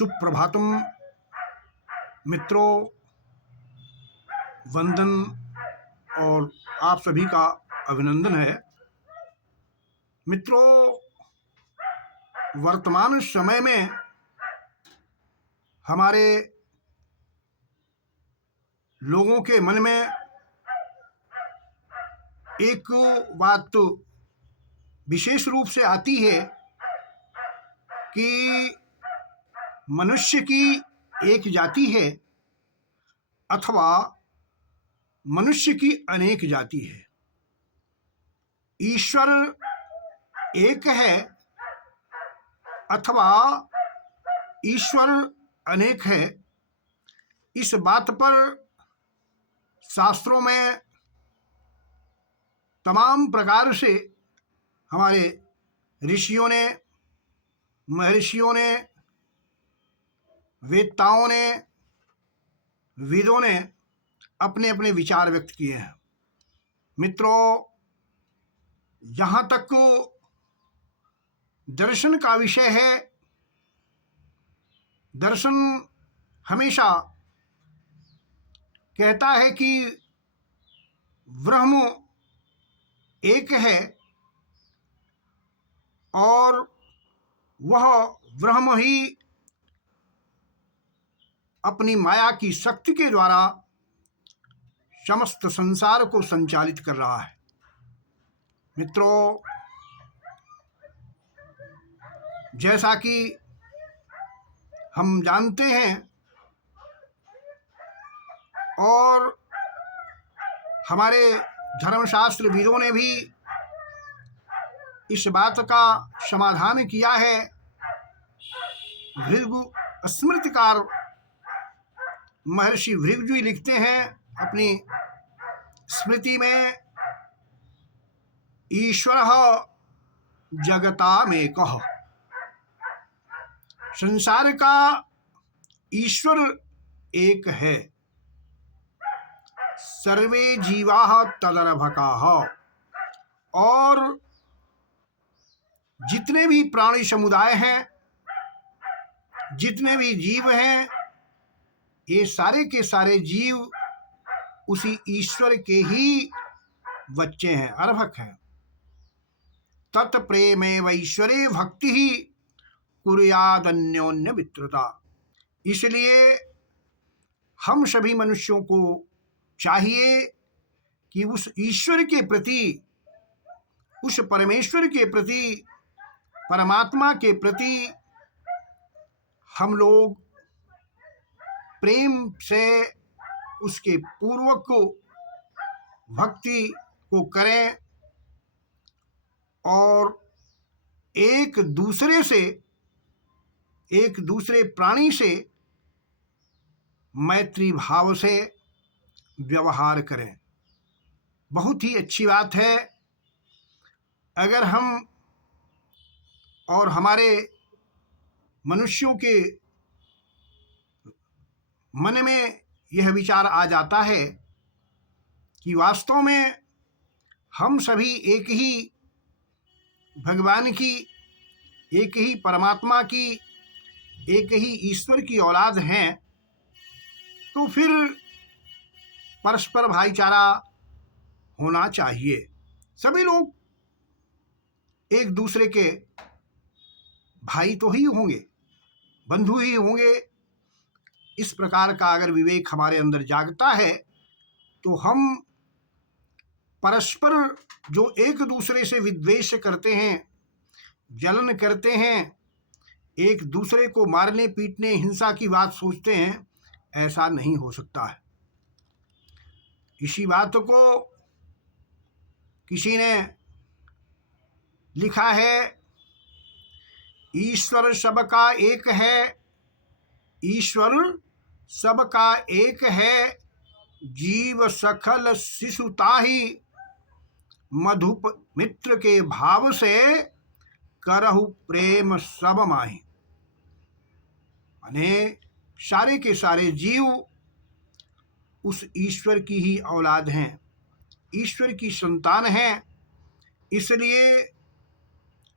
सुप्रभातम मित्रों, वंदन और आप सभी का अभिनंदन है। मित्रों, वर्तमान समय में हमारे लोगों के मन में एक बात तो विशेष रूप से आती है कि मनुष्य की एक जाति है अथवा मनुष्य की अनेक जाति है। ईश्वर एक है अथवा ईश्वर अनेक है। इस बात पर शास्त्रों में तमाम प्रकार से हमारे ऋषियों ने, महर्षियों ने, वेत्ताओं ने, वेदों ने अपने अपने विचार व्यक्त किए हैं। मित्रों, जहाँ तक दर्शन का विषय है, दर्शन हमेशा कहता है कि ब्रह्म एक है और वह ब्रह्म ही अपनी माया की शक्ति के द्वारा समस्त संसार को संचालित कर रहा है। मित्रों, जैसा कि हम जानते हैं और हमारे धर्मशास्त्र वीरों ने भी इस बात का समाधान किया है। भृगु स्मृतिकार महर्षि भृगु जी लिखते हैं अपनी स्मृति में, ईश्वर जगतामेकः, संसार का ईश्वर एक है, सर्वे जीवाः तदर्भकाः, और जितने भी प्राणी समुदाय हैं, जितने भी जीव हैं, ये सारे के सारे जीव उसी ईश्वर के ही बच्चे हैं, अर्भक हैं। तत्प्रेमैवैश्वरे भक्ति ही कुर्यादन्योन्य मित्रता। इसलिए हम सभी मनुष्यों को चाहिए कि उस ईश्वर के प्रति, उस परमेश्वर के प्रति, परमात्मा के प्रति हम लोग प्रेम से उसके पूर्वक को भक्ति को करें और एक दूसरे प्राणी से मैत्री भाव से व्यवहार करें। बहुत ही अच्छी बात है अगर हम और हमारे मनुष्यों के मन में यह विचार आ जाता है कि वास्तव में हम सभी एक ही भगवान की, एक ही परमात्मा की, एक ही ईश्वर की औलाद हैं, तो फिर परस्पर भाईचारा होना चाहिए। सभी लोग एक दूसरे के भाई तो ही होंगे, बंधु ही होंगे। इस प्रकार का अगर विवेक हमारे अंदर जागता है तो हम परस्पर जो एक दूसरे से विद्वेष करते हैं, जलन करते हैं, एक दूसरे को मारने पीटने हिंसा की बात सोचते हैं, ऐसा नहीं हो सकता है। इसी बात को किसी ने लिखा है, ईश्वर सबका एक है, ईश्वर सबका एक है, जीव सकल शिशुताहि, मधुप मित्र के भाव से करहु प्रेम सब माहि। माने सारे के सारे जीव उस ईश्वर की ही औलाद हैं, ईश्वर की संतान हैं। इसलिए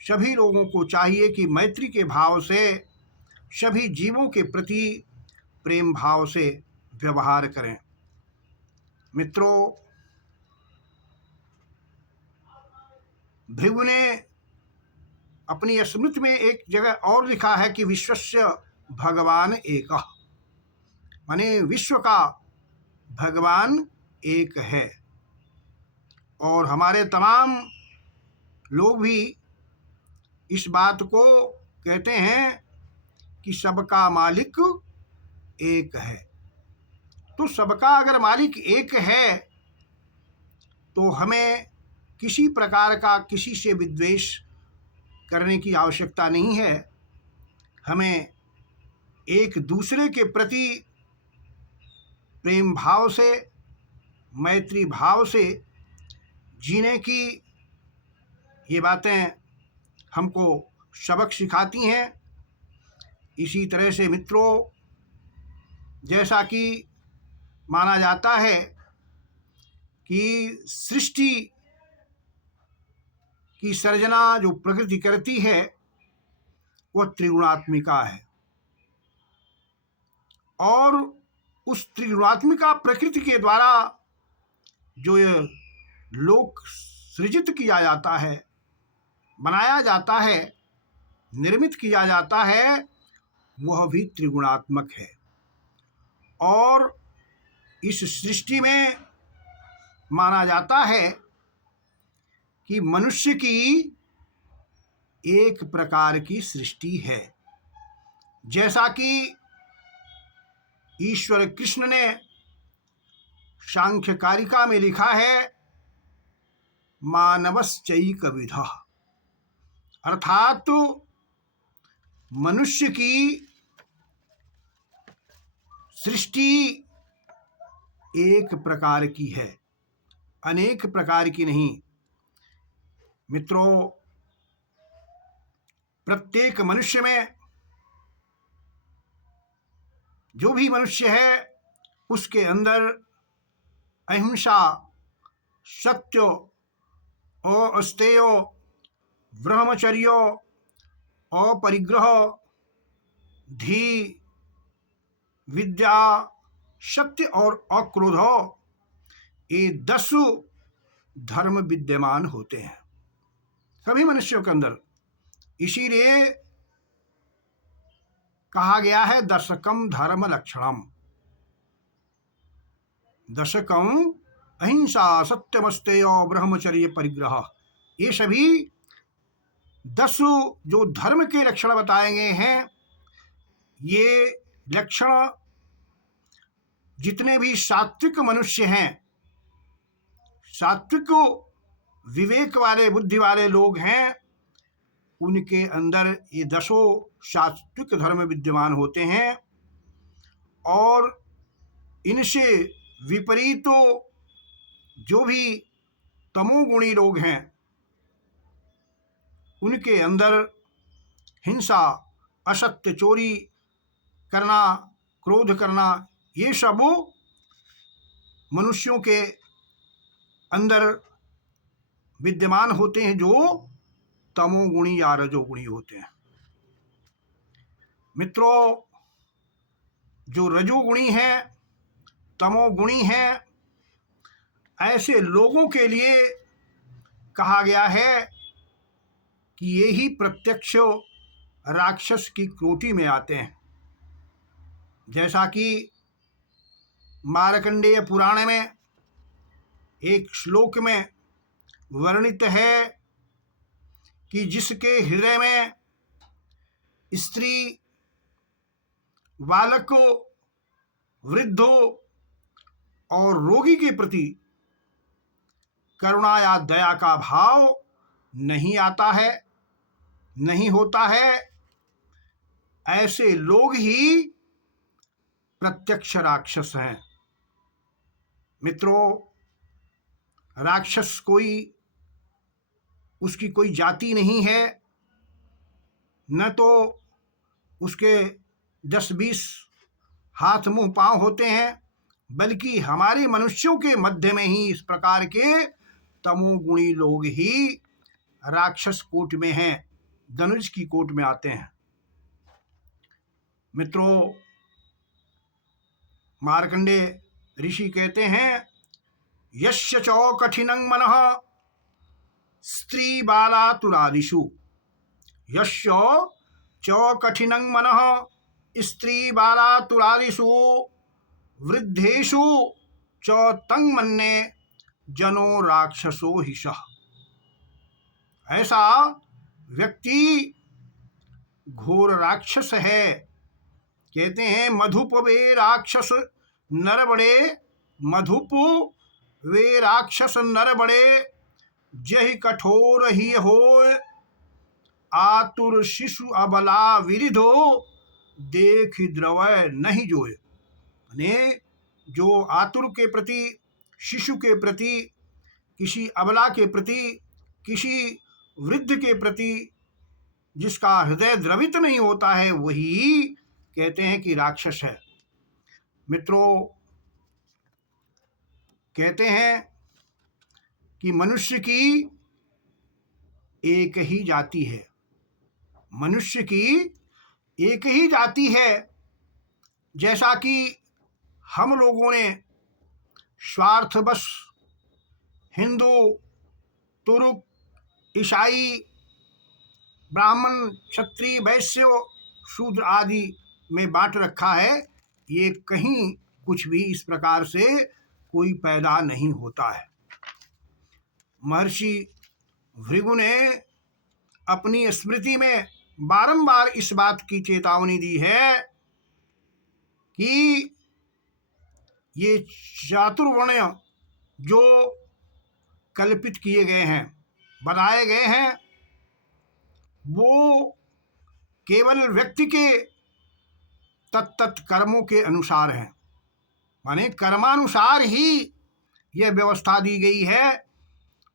सभी लोगों को चाहिए कि मैत्री के भाव से सभी जीवों के प्रति प्रेम भाव से व्यवहार करें। मित्रों, भृगु ने अपनी स्मृति में एक जगह और लिखा है कि विश्वस्य भगवान एकः, माने विश्व का भगवान एक है। और हमारे तमाम लोग भी इस बात को कहते हैं कि सबका मालिक एक है। तो सबका अगर मालिक एक है तो हमें किसी प्रकार का किसी से विद्वेष करने की आवश्यकता नहीं है। हमें एक दूसरे के प्रति प्रेम भाव से, मैत्री भाव से जीने की ये बातें हमको सबक सिखाती हैं। इसी तरह से मित्रों, जैसा कि माना जाता है कि सृष्टि की सर्जना जो प्रकृति करती है वह त्रिगुणात्मिका है, और उस त्रिगुणात्मिका प्रकृति के द्वारा जो ये लोक सृजित किया जाता है, बनाया जाता है, निर्मित किया जाता है, वह भी त्रिगुणात्मक है। और इस सृष्टि में माना जाता है कि मनुष्य की एक प्रकार की सृष्टि है। जैसा कि ईश्वर कृष्ण ने सांख्य कारिका में लिखा है, मानवश्चैकविधः, अर्थात तो मनुष्य की सृष्टि एक प्रकार की है, अनेक प्रकार की नहीं। मित्रों, प्रत्येक मनुष्य में, जो भी मनुष्य है उसके अंदर अहिंसा, सत्य, अस्तेय, ब्रह्मचर्य, अपरिग्रह, धी, विद्या, सत्य और अक्रोध, ये 10 धर्म विद्यमान होते हैं सभी मनुष्यों के अंदर। इसीलिए कहा गया है दशकम धर्म लक्षणम, दशकम अहिंसा, सत्यमस्तेय, ब्रह्मचर्य, परिग्रह, ये सभी 10 जो धर्म के लक्षण बताए गए हैं, ये लक्षण जितने भी सात्विक मनुष्य हैं, सात्विक विवेक वाले, बुद्धि वाले लोग हैं, उनके अंदर ये 10 सात्विक धर्म विद्यमान होते हैं। और इनसे विपरीत जो भी तमोगुणी लोग हैं, उनके अंदर हिंसा, असत्य, चोरी करना, क्रोध करना, ये सब मनुष्यों के अंदर विद्यमान होते हैं, जो तमोगुणी या रजोगुणी होते हैं। मित्रों, जो रजोगुणी हैं, तमोगुणी हैं, ऐसे लोगों के लिए कहा गया है कि ये ही प्रत्यक्ष राक्षस की कोटि में आते हैं। जैसा कि मार्कंडेय पुराण में एक श्लोक में वर्णित है कि जिसके हृदय में स्त्री, बालक, वृद्ध और रोगी के प्रति करुणा या दया का भाव नहीं आता है, नहीं होता है, ऐसे लोग ही प्रत्यक्ष राक्षस हैं। मित्रों, राक्षस कोई, उसकी कोई जाति नहीं है, न तो उसके 10-20 हाथ मुंह पांव होते हैं, बल्कि हमारे मनुष्यों के मध्य में ही इस प्रकार के तमोगुणी लोग ही राक्षस कोट में हैं, धनुष की कोट में आते हैं। मित्रों, मार्कंडे ऋषि कहते हैं, यस्य च कठिनं मनः स्त्री बालातुरादिषु, यस्य च कठिनं मनः स्त्री बालातुरादिषु वृद्धेषु च तं मन्ये जनो राक्षसो हि सः। ऐसा व्यक्ति घोर राक्षस है। कहते हैं, मधुप वे राक्षस नर बड़े, मधुप वे राक्षस नर बड़े, जहि कठोर ही होय, आतुर शिशु अबला विरिधो, देख द्रवय नहीं जोय। यानी जो आतुर के प्रति, शिशु के प्रति, किसी अबला के प्रति, किसी वृद्ध के प्रति जिसका हृदय द्रवित नहीं होता है, वही कहते हैं कि राक्षस है। मित्रों, कहते हैं कि मनुष्य की एक ही जाति है, मनुष्य की एक ही जाति है। जैसा कि हम लोगों ने स्वार्थवश हिंदू, तुर्क, ईसाई, ब्राह्मण, क्षत्रिय, वैश्य, शूद्र आदि में बांट रखा है, ये कहीं कुछ भी इस प्रकार से कोई पैदा नहीं होता है। महर्षि भृगु ने अपनी स्मृति में बारंबार इस बात की चेतावनी दी है कि ये चातुर्वर्ण जो कल्पित किए गए हैं, बनाए गए हैं, वो केवल व्यक्ति के तत्त कर्मों के अनुसार हैं। माने कर्मानुसार ही यह व्यवस्था दी गई है।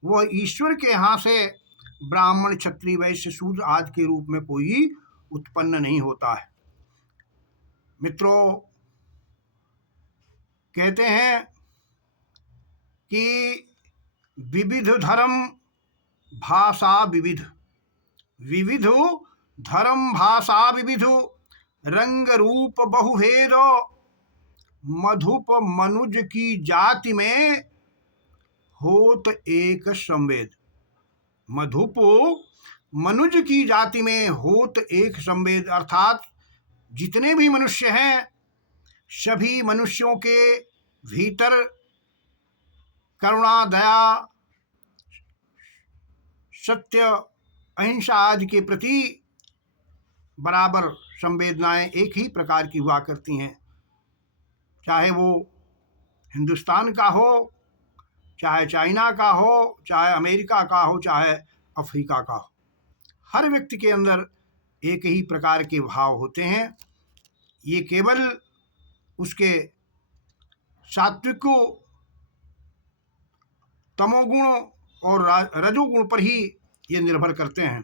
वह ईश्वर के यहाँ से ब्राह्मण, क्षत्रिय, वैश्य, शूद्र आदि के रूप में कोई उत्पन्न नहीं होता है। मित्रों, कहते हैं कि विविध धर्म भाषा विविध, विविध धर्म भाषा विविध, रंग रूप बहुभेद, मधुप मनुज की जाति में होत एक संवेद। मधुप मनुज की जाति में होत एक संवेद, अर्थात जितने भी मनुष्य हैं, सभी मनुष्यों के भीतर करुणा, दया, सत्य, अहिंसा आदि के प्रति बराबर संवेदनाएं एक ही प्रकार की हुआ करती हैं। चाहे वो हिंदुस्तान का हो, चाहे चाइना का हो, चाहे अमेरिका का हो, चाहे अफ्रीका का हो, हर व्यक्ति के अंदर एक ही प्रकार के भाव होते हैं। ये केवल उसके सात्विक, तमोगुण और रजोगुण पर ही ये निर्भर करते हैं।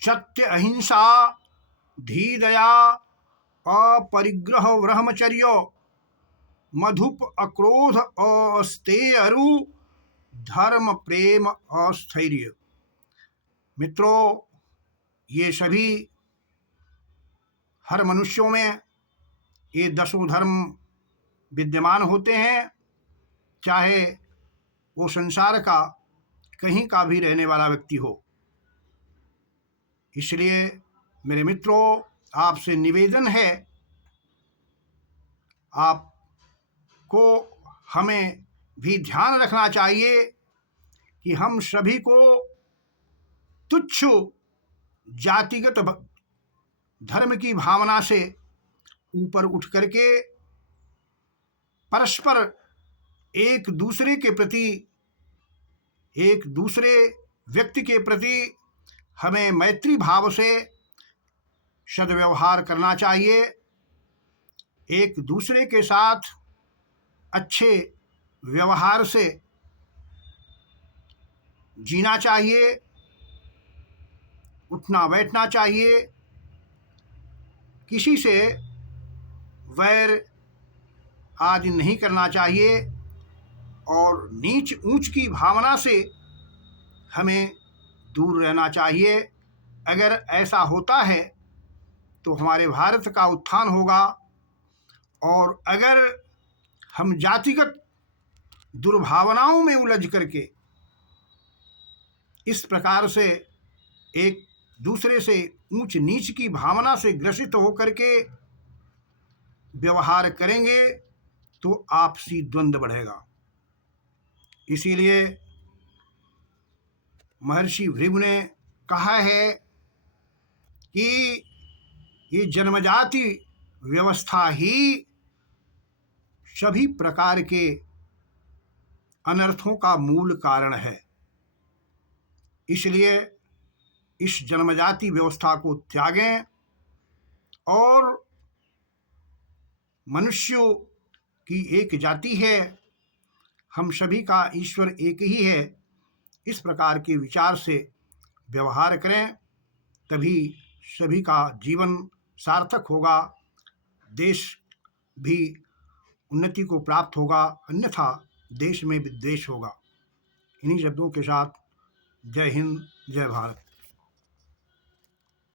सत्य, अहिंसा, धी, दया, अपरिग्रह, ब्रह्मचर्य, मधुप, अक्रोध, अस्तेय, अरु, धर्म, प्रेम, अस्थैर्य। मित्रों, ये सभी हर मनुष्यों में ये 10 धर्म विद्यमान होते हैं, चाहे वो संसार का कहीं का भी रहने वाला व्यक्ति हो। इसलिए मेरे मित्रों, आपसे निवेदन है, आपको हमें भी ध्यान रखना चाहिए कि हम सभी को तुच्छ जातिगत धर्म की भावना से ऊपर उठ करके परस्पर एक दूसरे के प्रति, एक दूसरे व्यक्ति के प्रति हमें मैत्री भाव से सद्व्यवहार करना चाहिए। एक दूसरे के साथ अच्छे व्यवहार से जीना चाहिए, उठना बैठना चाहिए, किसी से वैर आदि नहीं करना चाहिए और नीच ऊंच की भावना से हमें दूर रहना चाहिए। अगर ऐसा होता है तो हमारे भारत का उत्थान होगा। और अगर हम जातिगत दुर्भावनाओं में उलझ करके इस प्रकार से एक दूसरे से ऊंच नीच की भावना से ग्रसित होकर के व्यवहार करेंगे तो आपसी द्वंद्व बढ़ेगा। इसीलिए महर्षि भृगु ने कहा है कि ये जन्मजाति व्यवस्था ही सभी प्रकार के अनर्थों का मूल कारण है। इसलिए इस जन्मजाति व्यवस्था को त्यागें और मनुष्यों की एक जाति है, हम सभी का ईश्वर एक ही है, इस प्रकार के विचार से व्यवहार करें, तभी सभी का जीवन सार्थक होगा, देश भी उन्नति को प्राप्त होगा, अन्यथा देश में विद्वेष होगा। इन्हीं शब्दों के साथ जय हिंद, जय भारत।